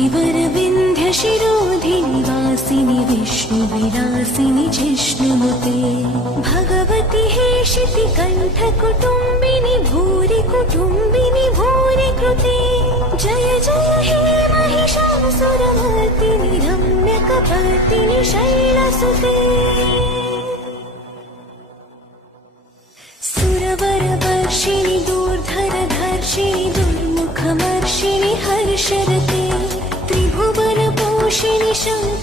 गिरिवरविन्ध्यशिरोधिनि वासिनि विष्णुविलासिनि जिष्णुनुते भगवति हेशिति कण्ठकुटुम्बिनि भूरि कुटुम्बिनि भूरि कृते जय जय हे महिषासुरमर्दिनि रम्यकपर्दिनि शैलसुते सुरवरवर्षिणि दूर्धरधर्षिणि दुर्मुखमर्षिणि हर्षरते त्रिभुवनपोषिणि शङ्ख